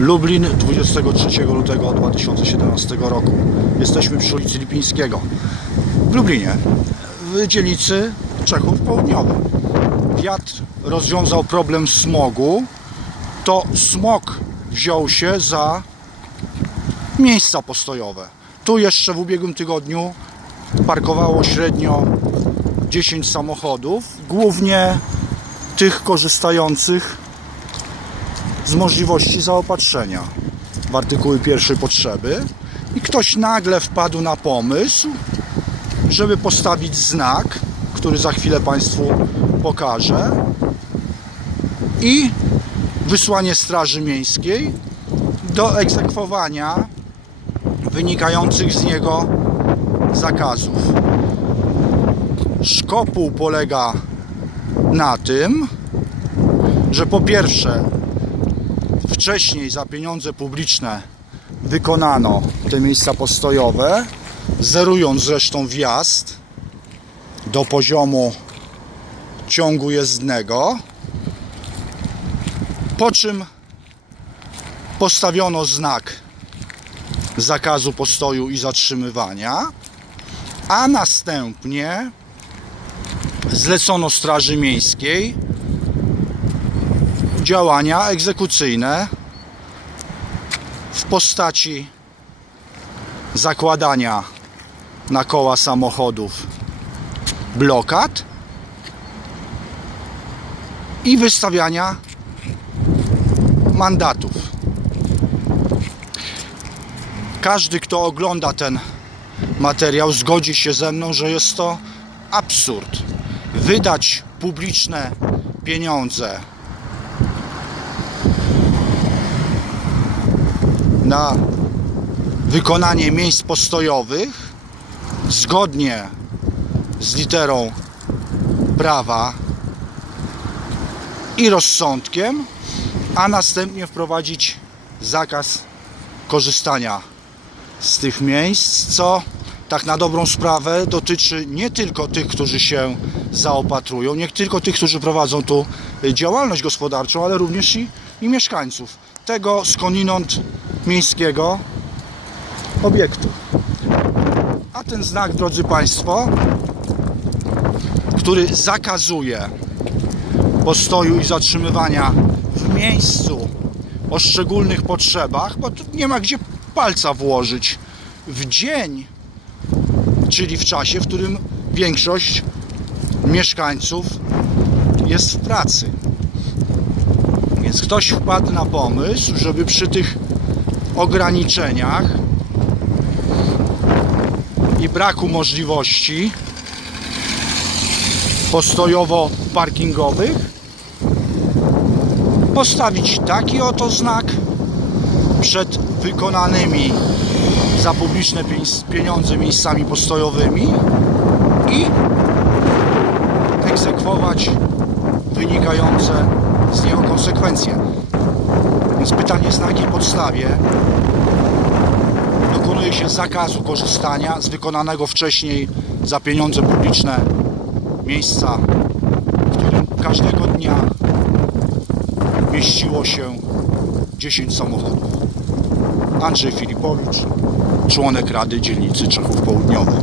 Lublin 23 lutego 2017 roku. Jesteśmy przy ulicy Lipińskiego w Lublinie, w dzielnicy Czechów Południowych. Wiatr rozwiązał problem smogu. To smog wziął się za miejsca postojowe. Tu jeszcze w ubiegłym tygodniu parkowało średnio 10 samochodów, głównie tych korzystających z możliwości zaopatrzenia w artykuły pierwszej potrzeby i ktoś nagle wpadł na pomysł, żeby postawić znak, który za chwilę Państwu pokażę i wysłanie Straży Miejskiej do egzekwowania wynikających z niego zakazów. Szkopuł polega na tym, że po pierwsze wcześniej za pieniądze publiczne wykonano te miejsca postojowe, zerując zresztą wjazd do poziomu ciągu jezdnego, po czym postawiono znak zakazu postoju i zatrzymywania, a następnie zlecono Straży Miejskiej działania egzekucyjne w postaci zakładania na koła samochodów blokad i wystawiania mandatów. Każdy, kto ogląda ten materiał, zgodzi się ze mną, że jest to absurd. Wydać publiczne pieniądze na wykonanie miejsc postojowych zgodnie z literą prawa i rozsądkiem, a następnie wprowadzić zakaz korzystania z tych miejsc, co tak na dobrą sprawę dotyczy nie tylko tych, którzy się zaopatrują, nie tylko tych, którzy prowadzą tu działalność gospodarczą, ale również i, i mieszkańców. Tego skądinąd miejskiego obiektu. A ten znak, drodzy Państwo, który zakazuje postoju i zatrzymywania w miejscu o szczególnych potrzebach, bo tu nie ma gdzie palca włożyć w dzień, czyli w czasie, w którym większość mieszkańców jest w pracy. Więc ktoś wpadł na pomysł, żeby przy tych ograniczeniach i braku możliwości postojowo-parkingowych postawić taki oto znak przed wykonanymi za publiczne pieniądze miejscami postojowymi i egzekwować wynikające z niego konsekwencje. Więc pytanie jest na jakiej podstawie dokonuje się zakazu korzystania z wykonanego wcześniej za pieniądze publiczne miejsca, w którym każdego dnia mieściło się 10 samochodów. Andrzej Filipowicz, członek Rady Dzielnicy Czechów Południowych.